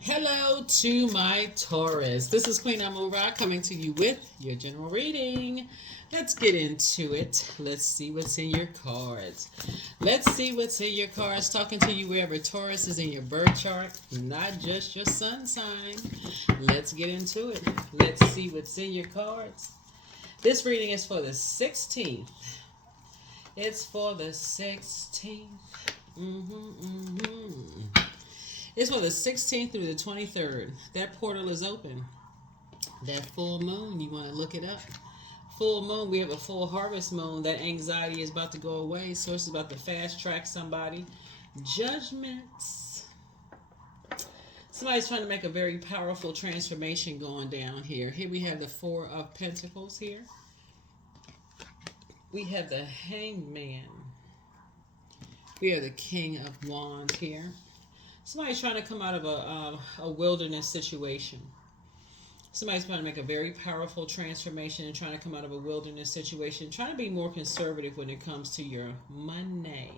Hello to my Taurus. This is Queen Amun Ra coming to you with your general reading. Let's get into it. Let's see what's in your cards. Let's see what's in your cards. Talking to you wherever Taurus is in your birth chart, not just your sun sign. Let's get into it. Let's see what's in your cards. This reading is for the 16th. It's for the 16th. It's for the 16th through the 23rd. That portal is open. That full moon, you want to look it up. Full moon, we have a full harvest moon. That anxiety is about to go away. Source is about to fast track somebody. Judgments. Somebody's trying to make a very powerful transformation going down here. Here we have the Four of Pentacles here. We have the Hanged Man. We have the King of Wands here. Somebody's trying to come out of a wilderness situation. Somebody's trying to make a very powerful transformation and trying to come out of a wilderness situation. Trying to be more conservative when it comes to your money.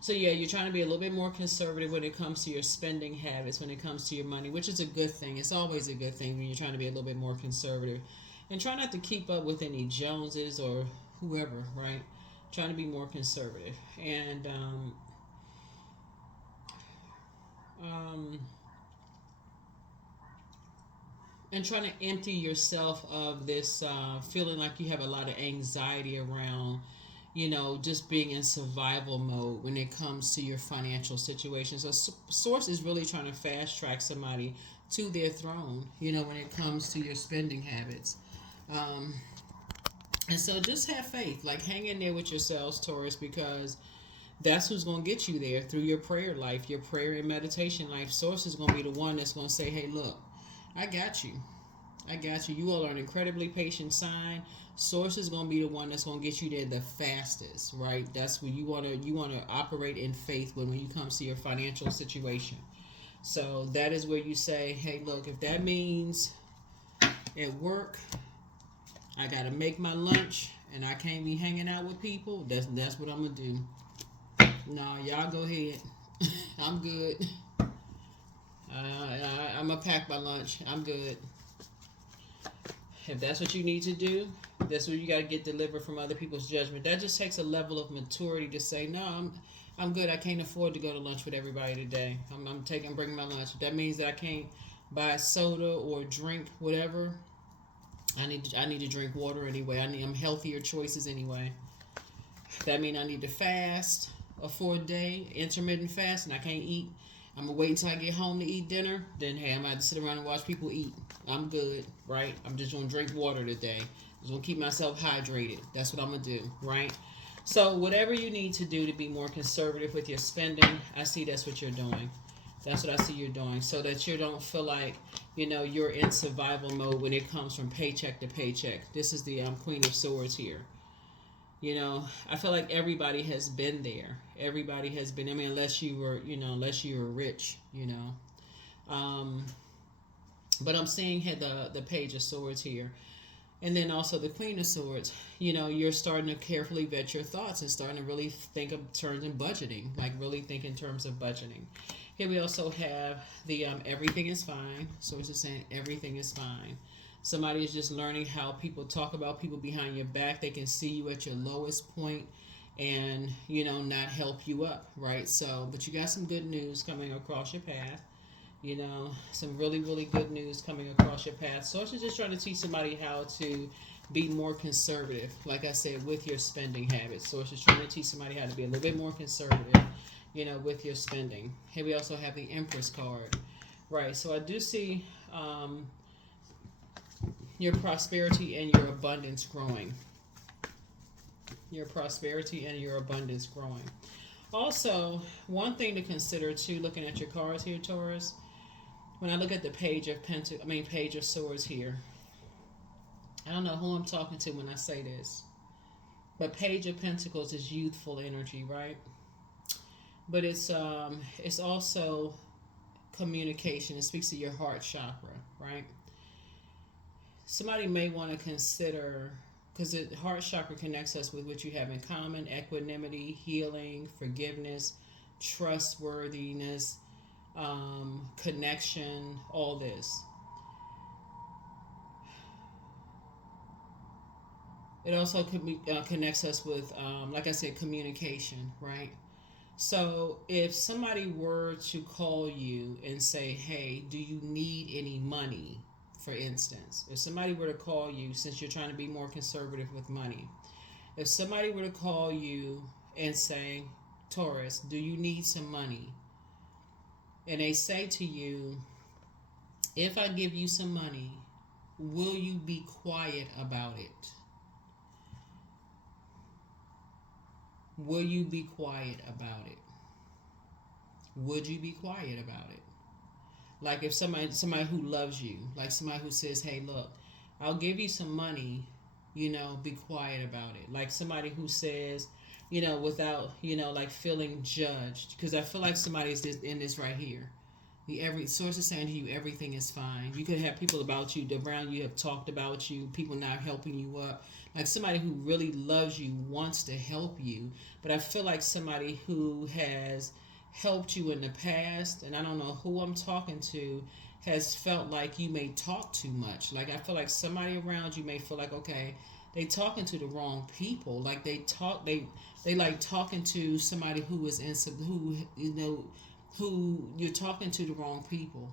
So yeah, you're trying to be a little bit more conservative when it comes to your spending habits, when it comes to your money, which is a good thing. It's always a good thing when you're trying to be a little bit more conservative. And try not to keep up with any Joneses or whoever, right? Trying to be more conservative. And trying to empty yourself of this feeling like you have a lot of anxiety around, just being in survival mode when it comes to your financial situation. So Source is really trying to fast track somebody to their throne, when it comes to your spending habits. And so just have faith, like hang in there with yourselves, Taurus, because that's who's going to get you there through your prayer life, your prayer and meditation life. Source is going to be the one that's going to say, hey, look, I got you. I got you. You all are an incredibly patient sign. Source is going to be the one that's going to get you there the fastest, right? That's when you want to operate in faith when you come to your financial situation. So that is where you say, hey, look, if that means at work I got to make my lunch and I can't be hanging out with people, that's what I'm going to do. No, y'all go ahead. I'm good. I'm going to pack my lunch. I'm good. If that's what you need to do, that's what you got to get delivered from other people's judgment. That just takes a level of maturity to say, no, I'm good. I can't afford to go to lunch with everybody today. I'm bringing my lunch. If that means that I can't buy soda or drink whatever, I need to drink water anyway. I'm healthier choices anyway. That means I need to fast a 4-day intermittent fast and I can't eat. I'm gonna wait until I get home to eat dinner. Then hey, I'm gonna have to sit around and watch people eat. I'm good, right? I'm just gonna drink water today. I'm just gonna keep myself hydrated. That's what I'm gonna do, right? So whatever you need to do to be more conservative with your spending, I see that's what you're doing. That's what I see you're doing, so that you don't feel like you're in survival mode when it comes from paycheck to paycheck. This is the Queen of Swords here. I feel like everybody has been there. Everybody has been. I mean, unless you were rich. But I'm seeing here the Page of Swords here, and then also the Queen of Swords. You're starting to carefully vet your thoughts and starting to really think of terms in budgeting, like really think in terms of budgeting. Here we also have the everything is fine. So it's just saying everything is fine. Somebody is just learning how people talk about people behind your back. They can see you at your lowest point and, not help you up, right? So, but you got some good news coming across your path. Some really, really good news coming across your path. So it's just trying to teach somebody how to be more conservative, like I said, with your spending habits. So it's just trying to teach somebody how to be a little bit more conservative, with your spending. Here we also have the Empress card, right? So I do see your prosperity and your abundance growing. Your prosperity and your abundance growing. Also, one thing to consider too, looking at your cards here, Taurus. When I look at the Page of Swords here, I don't know who I'm talking to when I say this, but Page of Pentacles is youthful energy, right? But it's also communication. It speaks to your heart chakra, right? Somebody may want to consider, because the heart chakra connects us with what you have in common: equanimity, healing, forgiveness, trustworthiness, connection, all this. It also connects us with, like I said, communication, right? So if somebody were to call you and say, hey, do you need any money? For instance, if somebody were to call you, since you're trying to be more conservative with money, if somebody were to call you and say, Taurus, do you need some money? And they say to you, if I give you some money, will you be quiet about it? Will you be quiet about it? Would you be quiet about it? Like if somebody who loves you, like somebody who says, hey, look, I'll give you some money, be quiet about it. Like somebody who says, without, like feeling judged. Because I feel like somebody's in this right here. Every source is saying to you, everything is fine. You could have people about you, around you have talked about you, people not helping you up. Like somebody who really loves you wants to help you. But I feel like somebody who has helped you in the past, and I don't know who I'm talking to, has felt like you may talk too much. Like I feel like somebody around you may feel like, okay, they talking to the wrong people. Like they like talking to somebody who is in who you're talking to the wrong people,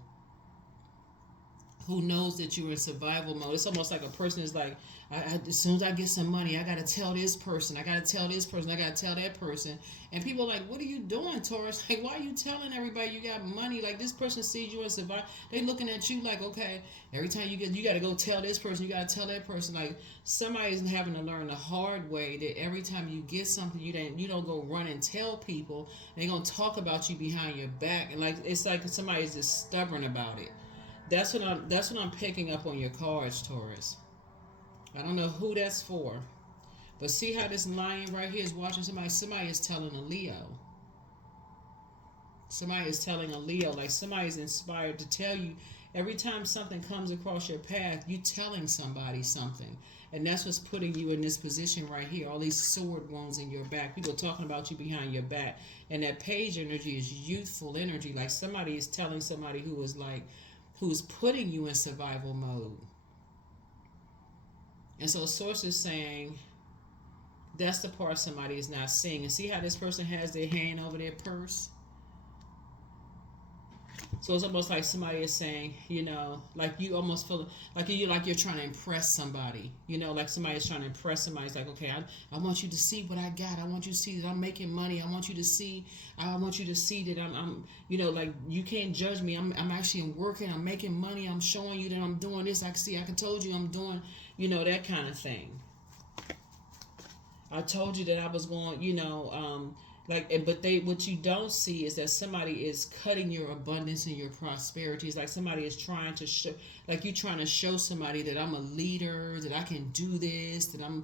who knows that you're in survival mode. It's almost like a person is like, as soon as I get some money, I got to tell this person, I got to tell this person, I got to tell that person. And people are like, what are you doing, Taurus? Like, why are you telling everybody you got money? Like, this person sees you in survival. They looking at you like, okay, every time you got to go tell this person, you got to tell that person. Like, somebody's having to learn the hard way that every time you get something, you don't go run and tell people. They're going to talk about you behind your back. And like, it's like somebody's just stubborn about it. That's what I'm picking up on your cards, Taurus. I don't know who that's for, but see how this lion right here is watching somebody. Somebody is telling a Leo. Somebody is telling a Leo, like somebody is inspired to tell you. Every time something comes across your path, you telling somebody something. And that's what's putting you in this position right here. All these sword wounds in your back. People talking about you behind your back. And that page energy is youthful energy. Like somebody is telling somebody who's putting you in survival mode. And so source is saying that's the part somebody is not seeing. And see how this person has their hand over their purse? So it's almost like somebody is saying, like you almost feel like you're trying to impress somebody. Like somebody is trying to impress somebody. It's like, okay, I want you to see what I got. I want you to see that I'm making money. I want you to see that I'm like you can't judge me. I'm actually working. I'm making money. I'm showing you that I'm doing this. I can told you I'm doing, that kind of thing. I told you that I was going, what you don't see is that somebody is cutting your abundance and your prosperity. It's like somebody is trying to show, like you trying to show somebody that I'm a leader, that I can do this, that I'm,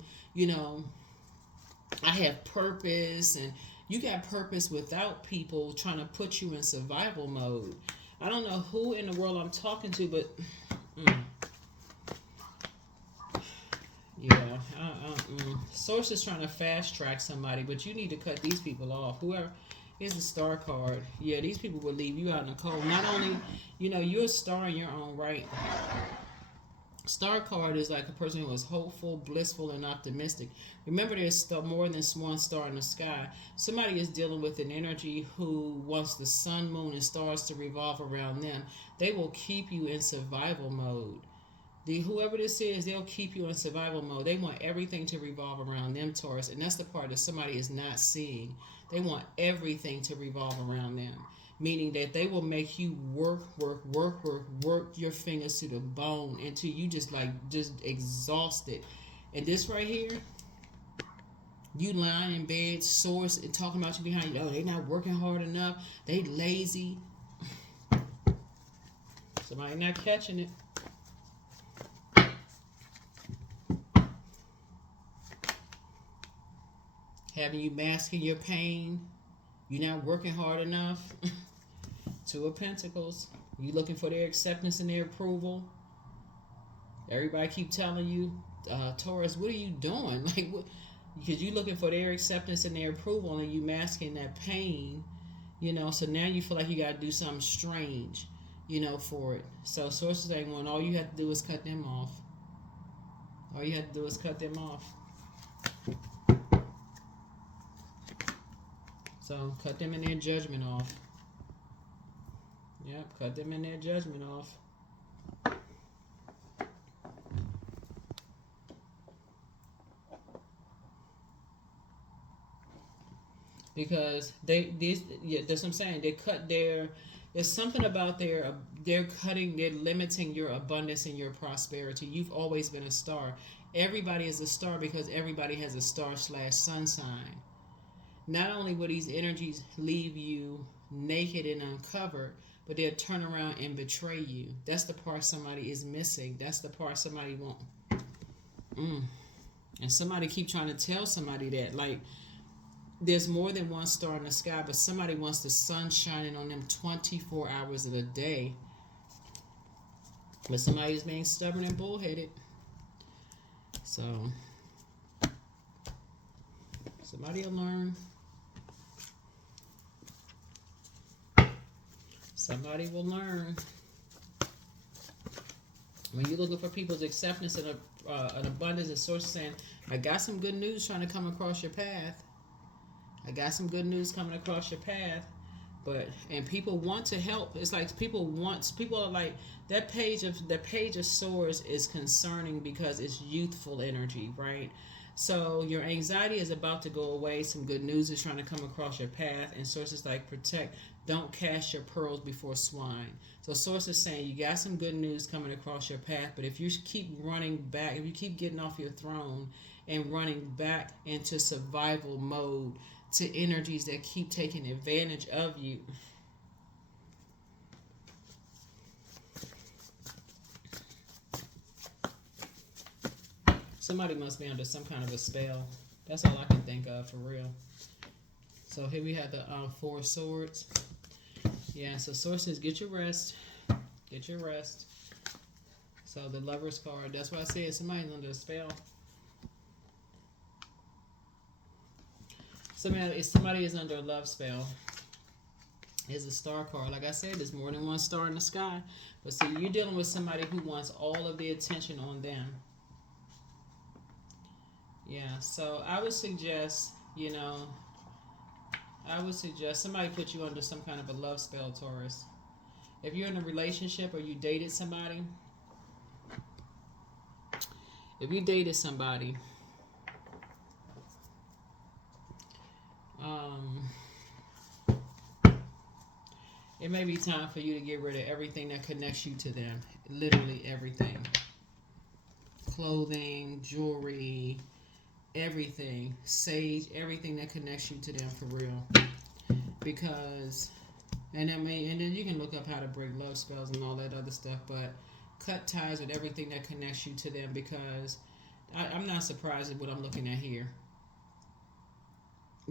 I have purpose. And you got purpose without people trying to put you in survival mode. I don't know who in the world I'm talking to, but yeah, Source is trying to fast track somebody, but you need to cut these people off. Whoever is the star card, yeah, these people will leave you out in the cold. Not only, you're a star in your own right. Star card is like a person who is hopeful, blissful, and optimistic. Remember, there's more than one star in the sky. Somebody is dealing with an energy who wants the sun, moon, and stars to revolve around them. They will keep you in survival mode. Whoever this is, they'll keep you in survival mode. They want everything to revolve around them, Taurus. And that's the part that somebody is not seeing. They want everything to revolve around them. Meaning that they will make you work your fingers to the bone until you just exhausted. And this right here, you lying in bed, Source, and talking about you behind you. Oh, they not working hard enough. They lazy. Somebody not catching it. Having you masking your pain. You're not working hard enough. Two of Pentacles. You looking for their acceptance and their approval. Everybody keep telling you, Taurus, what are you doing? Like, what? Because you looking for their acceptance and their approval, and you masking that pain, You know, so now you feel like you got to do something strange, you know, for it. So sources ain't one. All you have to do is cut them off. All you have to do is cut them off. So cut them in their judgment off. Yep, cut them in their judgment off. Because yeah, that's what I'm saying. They cut their, there's something about they're cutting, they're limiting your abundance and your prosperity. You've always been a star. Everybody is a star because everybody has a star/sun sign. Not only will these energies leave you naked and uncovered, but they'll turn around and betray you. That's the part somebody is missing. That's the part somebody won't. And somebody keep trying to tell somebody that, like, there's more than one star in the sky, but somebody wants the sun shining on them 24 hours of the day. But somebody's being stubborn and bullheaded. So somebody will learn. Somebody will learn. When you're looking for people's acceptance and an abundance, of sources saying, I got some good news trying to come across your path. I got some good news coming across your path. And people want to help. It's like people are like, that page of swords is concerning because it's youthful energy, right? So your anxiety is about to go away. Some good news is trying to come across your path, and sources like protect. Don't cast your pearls before swine. So sources saying you got some good news coming across your path, but if you keep running back, if you keep getting off your throne and running back into survival mode to energies that keep taking advantage of you, somebody must be under some kind of a spell. That's all I can think of, for real. So here we have the Four of Swords. Yeah, so sources, get your rest. Get your rest. So the Lover's card, that's why I said somebody's under a spell. Somebody is under a love spell. Here's a star card. Like I said, there's more than one star in the sky. But see, you're dealing with somebody who wants all of the attention on them. Yeah, so I would suggest, somebody put you under some kind of a love spell, Taurus. If you're in a relationship or you dated somebody, it may be time for you to get rid of everything that connects you to them. Literally everything. Clothing, jewelry, everything. Sage, everything that connects you to them, for real. Because, and then you can look up how to break love spells and all that other stuff, but cut ties with everything that connects you to them, because I'm not surprised at what I'm looking at here.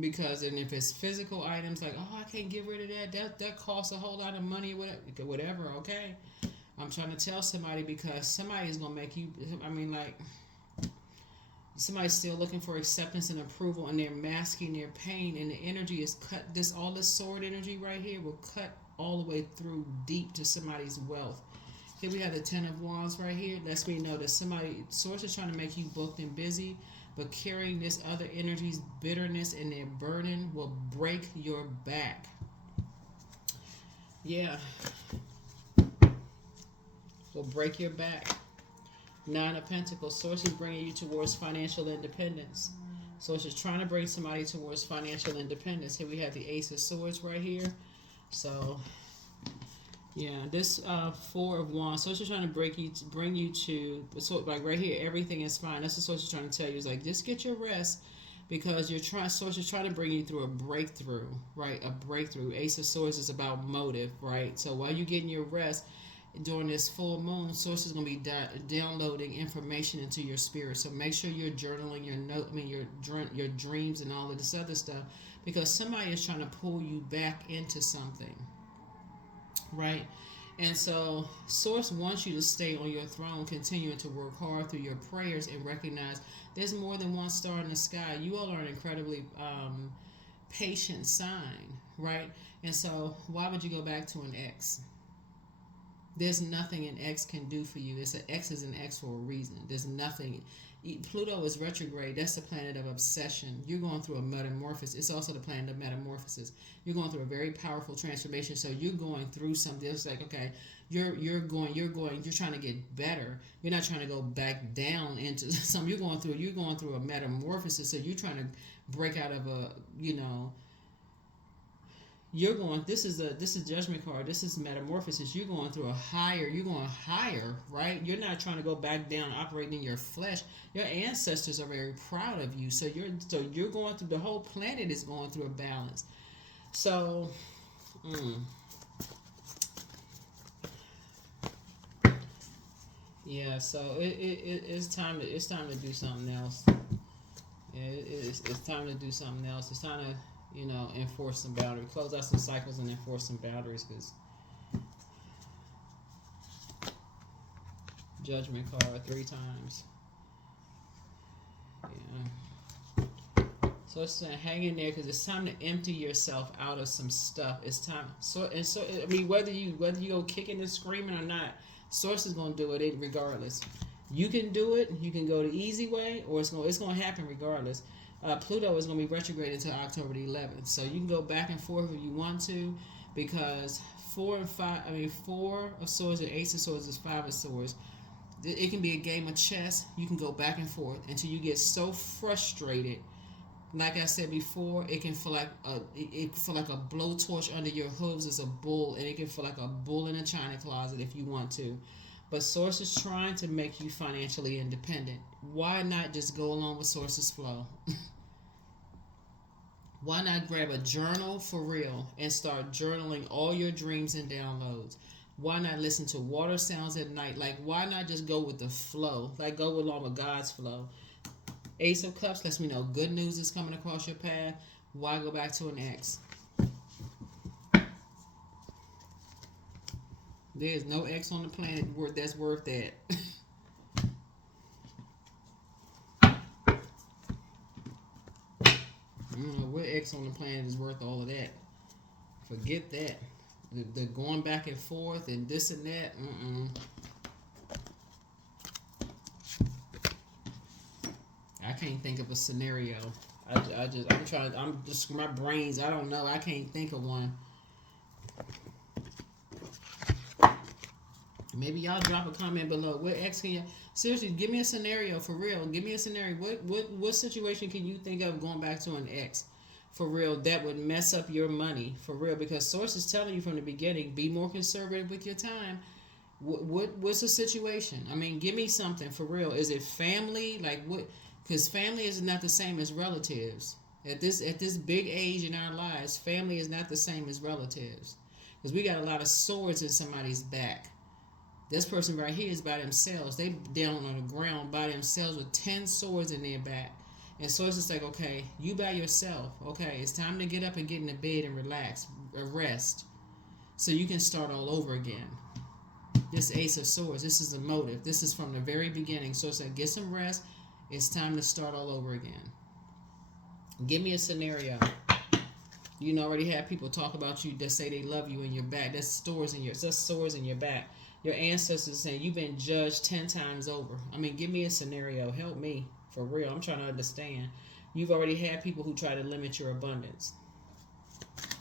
Because, and if it's physical items, like, oh, I can't get rid of that costs a whole lot of money, whatever, okay. I'm trying to tell somebody, because somebody is going to make you, somebody's still looking for acceptance and approval, and they're masking their pain, and the energy is cut. All this sword energy right here will cut all the way through deep to somebody's wealth. Here we have the Ten of Wands right here. Lets me know that source is trying to make you booked and busy, but carrying this other energy's bitterness and their burden will break your back. Yeah. Will break your back. Nine of Pentacles. Source is bringing you towards financial independence. Source is trying to bring somebody towards financial independence. Here we have the Ace of Swords right here. So, yeah, this Four of Wands. Source is trying to bring you to, so like right here, everything is fine. That's the source is trying to tell you. It's like, just get your rest, because source is trying to bring you through a breakthrough, right? A breakthrough. Ace of Swords is about motive, right? So while you're getting your rest, during this full moon, source is going to be downloading information into your spirit. So make sure you're journaling your dreams and all of this other stuff, because somebody is trying to pull you back into something, right? And so source wants you to stay on your throne, continuing to work hard through your prayers, and recognize there's more than one star in the sky. You all are an incredibly patient sign, right? And so why would you go back to an ex? There's nothing an ex can do for you. It's an ex is an ex for a reason. There's nothing. Pluto is retrograde. That's the planet of obsession. You're going through a metamorphosis. It's also the planet of metamorphosis. You're going through a very powerful transformation. So you're going through something. It's like, okay, you're trying to get better. You're not trying to go back down into something. You're going through a metamorphosis. So you're trying to break out of a, this is judgment card. This is metamorphosis. You're going higher, right? You're not trying to go back down, operating in your flesh. Your ancestors are very proud of you. So you're going through, the whole planet is going through a balance. So yeah, so it's time to do something else. Yeah, it's time to do something else. It's time to enforce some boundaries, close out some cycles, and enforce some boundaries. Because judgment card 3 times. Yeah. So it's hang in there, because it's time to empty yourself out of some stuff. It's time. So I mean, whether you go kicking and screaming or not, Source is gonna do it regardless. You can do it. You can go the easy way, or it's gonna happen regardless. Pluto is going to be retrograde until October the 11th. So you can go back and forth if you want to, because 4 of Swords and Ace of Swords is 5 of Swords. It can be a game of chess. You can go back and forth until you get so frustrated. Like I said before, it can feel like a blowtorch under your hooves is a bull, and it can feel like a bull in a china closet if you want to. But Source is trying to make you financially independent. Why not just go along with Source's flow? Why not grab a journal for real and start journaling all your dreams and downloads? Why not listen to water sounds at night? Like, why not just go with the flow? Like, go along with God's flow. Ace of Cups lets me know good news is coming across your path. Why go back to an ex? There's no ex on the planet that's worth that. I don't know what ex on the planet is worth all of that. Forget that. The going back and forth and this and that. I can't think of a scenario. I'm just my brains. I don't know. I can't think of one. Maybe y'all drop a comment below. What ex can you seriously give me a scenario for real? Give me a scenario. What situation can you think of going back to an ex for real that would mess up your money for real? Because Source is telling you from the beginning, be more conservative with your time. What's the situation? I mean, give me something for real. Is it family? Like what? Because family is not the same as relatives. At this big age in our lives, family is not the same as relatives. Because we got a lot of swords in somebody's back. This person right here is by themselves. They down on the ground by themselves with 10 swords in their back. And Source is like, okay, you by yourself. Okay, it's time to get up and get in the bed and relax, rest, so you can start all over again. This Ace of Swords, this is the motive. This is from the very beginning. So it's like, get some rest. It's time to start all over again. Give me a scenario. You already have people talk about you that say they love you in your back. That's swords in your back. Your ancestors saying you've been judged 10 times over. I mean, give me a scenario. Help me. For real. I'm trying to understand. You've already had people who try to limit your abundance.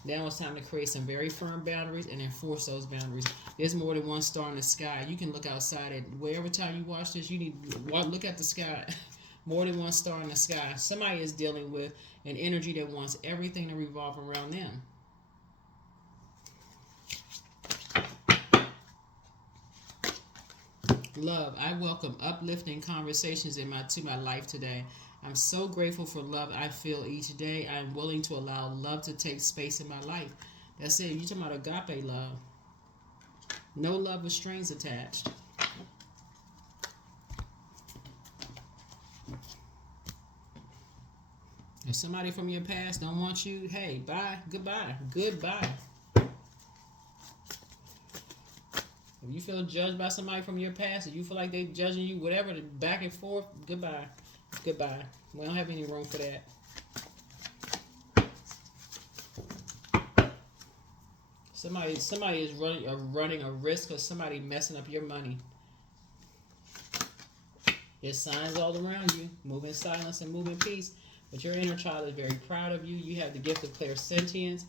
Now it's time to create some very firm boundaries and enforce those boundaries. There's more than one star in the sky. You can look outside at wherever time you watch this. You need to look at the sky. More than one star in the sky. Somebody is dealing with an energy that wants everything to revolve around them. Love, I welcome uplifting conversations to my life today. I'm so grateful for love I feel each day. I'm willing to allow love to take space in my life. That's it. You're talking about agape love. No love with strings attached. If somebody from your past don't want you, hey, bye, goodbye. If you feel judged by somebody from your past, if you feel like they're judging you, whatever, back and forth, goodbye. We don't have any room for that. Somebody is running a risk of somebody messing up your money. There's signs all around you. Move in silence and move in peace. But your inner child is very proud of you. You have the gift of clairsentience.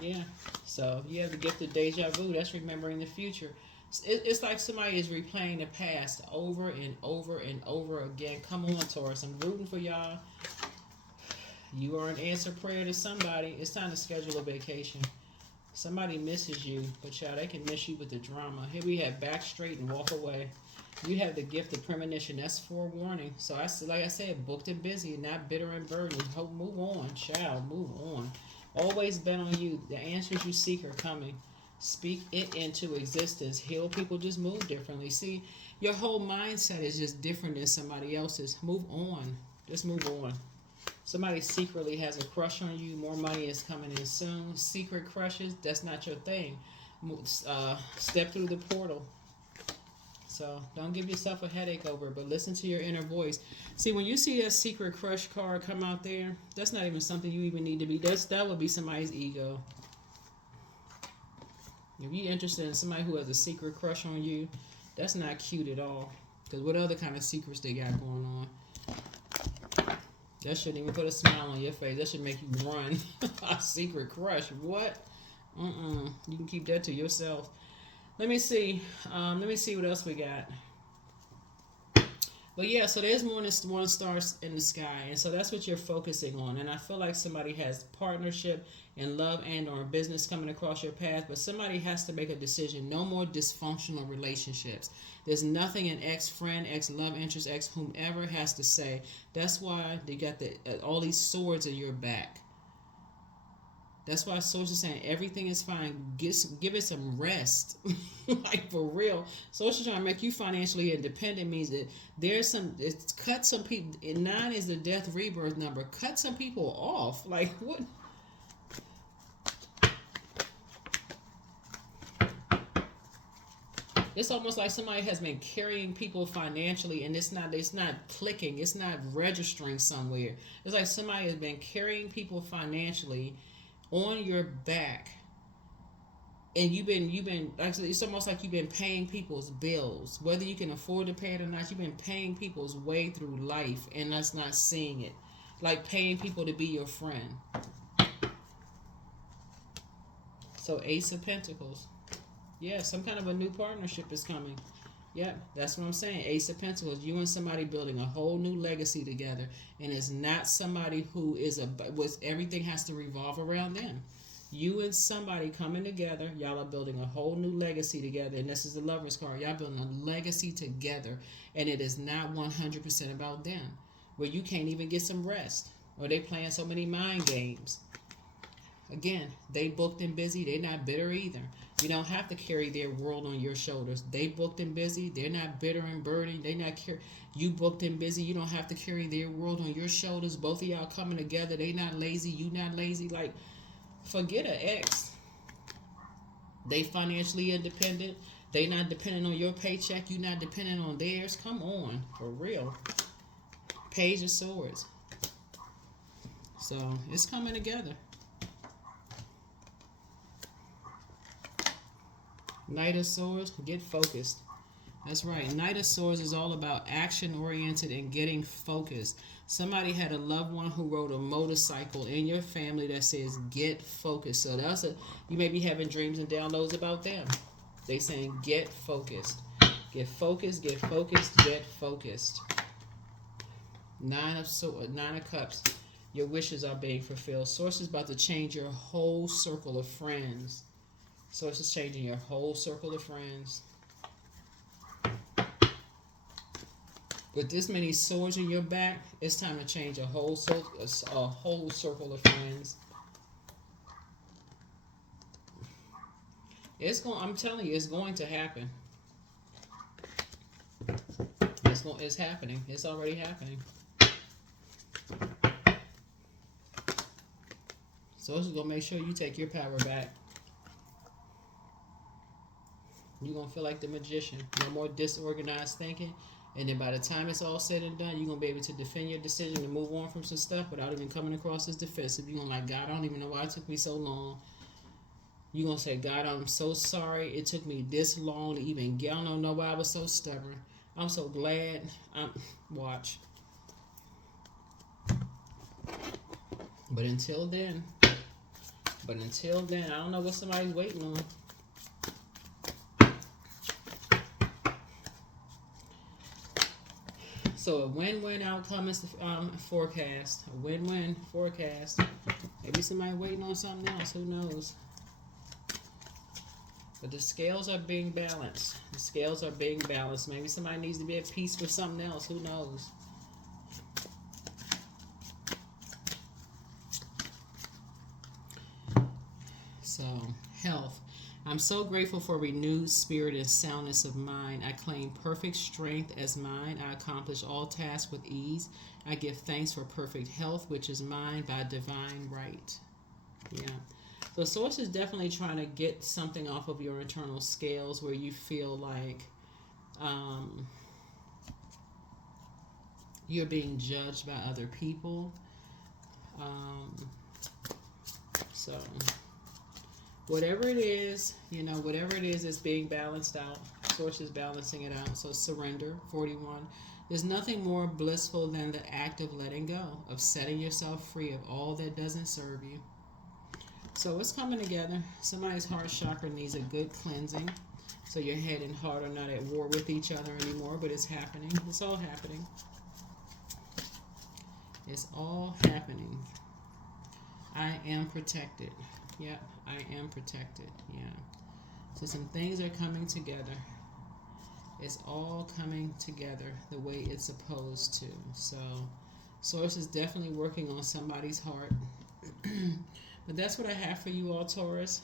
Yeah. So you have the gift of deja vu. That's remembering the future. It's like somebody is replaying the past over and over and over again. Come on, Taurus. I'm rooting for y'all. You are an answered prayer to somebody. It's time to schedule a vacation. Somebody misses you, but y'all, they can miss you with the drama. Here we have back straight and walk away. You have the gift of premonition. That's forewarning. So like I said, booked and busy, not bitter and burdened. Hope, move on, child. Move on. Always bet on you. The answers you seek are coming. Speak it into existence. Heal people just move differently. See, your whole mindset is just different than somebody else's. Move on. Just move on. Somebody secretly has a crush on you. More money is coming in soon. Secret crushes, that's not your thing. Step through the portal. So don't give yourself a headache over it, but listen to your inner voice. See, when you see that secret crush card come out there, that's not even something you even need to be. That would be somebody's ego. If you're interested in somebody who has a secret crush on you, that's not cute at all. Because what other kind of secrets they got going on? That shouldn't even put a smile on your face. That should make you run. A secret crush. What? You can keep that to yourself. Let me see. Let me see what else we got. But yeah, so there's more than stars in the sky, and so that's what you're focusing on. And I feel like somebody has partnership in love and or business coming across your path, but somebody has to make a decision. No more dysfunctional relationships. There's nothing an ex-friend, ex-love interest, ex-whomever has to say. That's why they got all these swords in your back. That's why Source is saying everything is fine. Give it some rest. Like, for real. Source is trying to make you financially independent means that cut some people. 9 is the death rebirth number. Cut some people off. Like, what? It's almost like somebody has been carrying people financially, and it's not clicking. It's not registering somewhere. It's like somebody has been carrying people financially on your back, and you've been actually, it's almost like you've been paying people's bills, whether you can afford to pay it or not. You've been paying people's way through life, and us not seeing it, like paying people to be your friend. So Ace of Pentacles, yeah, some kind of a new partnership is coming. Yeah, that's what I'm saying. Ace of Pentacles. You and somebody building a whole new legacy together, and it's not somebody who everything has to revolve around them. You and somebody coming together. Y'all are building a whole new legacy together, and this is the Lover's card. Y'all building a legacy together, and it is not 100% about them, where you can't even get some rest, or they playing so many mind games. Again, they booked and busy. They're not bitter either. You don't have to carry their world on your shoulders. They booked and busy. They're not bitter and burdened. You booked and busy. You don't have to carry their world on your shoulders. Both of y'all coming together. They not lazy. You not lazy. Like, forget an ex. They financially independent. They not dependent on your paycheck. You not dependent on theirs. Come on, for real. Page of Swords. So it's coming together. Knight of Swords, get focused. That's right. Knight of Swords is all about action-oriented and getting focused. Somebody had a loved one who rode a motorcycle in your family that says get focused. So you may be having dreams and downloads about them. They saying get focused. Get focused, get focused, get focused. 9 of Cups. Your wishes are being fulfilled. Source is about to change your whole circle of friends. So it's just changing your whole circle of friends. With this many swords in your back, it's time to change a whole circle of friends. I'm telling you, it's going to happen. It's happening. It's already happening. So it's gonna make sure you take your power back. You're going to feel like the magician. No more disorganized thinking. And then by the time it's all said and done, you're going to be able to defend your decision to move on from some stuff without even coming across as defensive. You're going to like, God, I don't even know why it took me so long. You're going to say, God, I'm so sorry. It took me this long to even get. I don't know why I was so stubborn. I'm so glad. Watch. But until then, I don't know what somebody's waiting on. So a win-win outcome is the forecast. A win-win forecast. Maybe somebody waiting on something else. Who knows? But the scales are being balanced. The scales are being balanced. Maybe somebody needs to be at peace with something else. Who knows? So, health. I'm so grateful for renewed spirit and soundness of mind. I claim perfect strength as mine. I accomplish all tasks with ease. I give thanks for perfect health, which is mine by divine right. Yeah. So Source is definitely trying to get something off of your internal scales where you feel like you're being judged by other people. So whatever it is, whatever it is that's being balanced out, Source is balancing it out. So surrender, 41. There's nothing more blissful than the act of letting go, of setting yourself free of all that doesn't serve you. So it's coming together. Somebody's heart chakra needs a good cleansing. So your head and heart are not at war with each other anymore, but it's happening. It's all happening. It's all happening. I am protected. Yep, I am protected. Yeah. So some things are coming together. It's all coming together the way it's supposed to. So Source is definitely working on somebody's heart. But that's what I have for you all, Taurus.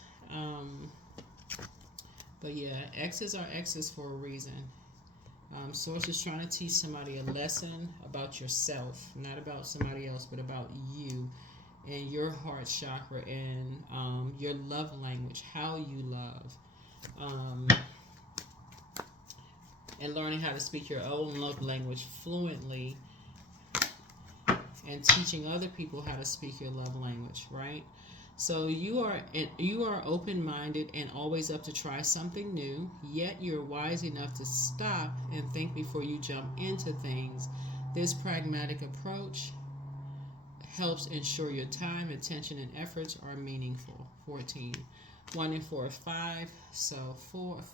But yeah, X's are X's for a reason. Source is trying to teach somebody a lesson about yourself, not about somebody else, but about you and your heart chakra and your love language, how you love, and learning how to speak your own love language fluently, and teaching other people how to speak your love language, right? So you are open-minded and always up to try something new, yet you're wise enough to stop and think before you jump into things. This pragmatic approach helps ensure your time, attention, and efforts are meaningful. 14. 1 and 4 are 5. So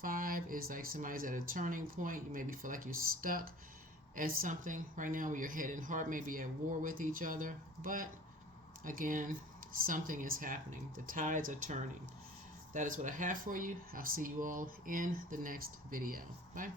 5 is like somebody's at a turning point. You maybe feel like you're stuck at something right now where your head and heart may be at war with each other. But again, something is happening. The tides are turning. That is what I have for you. I'll see you all in the next video. Bye.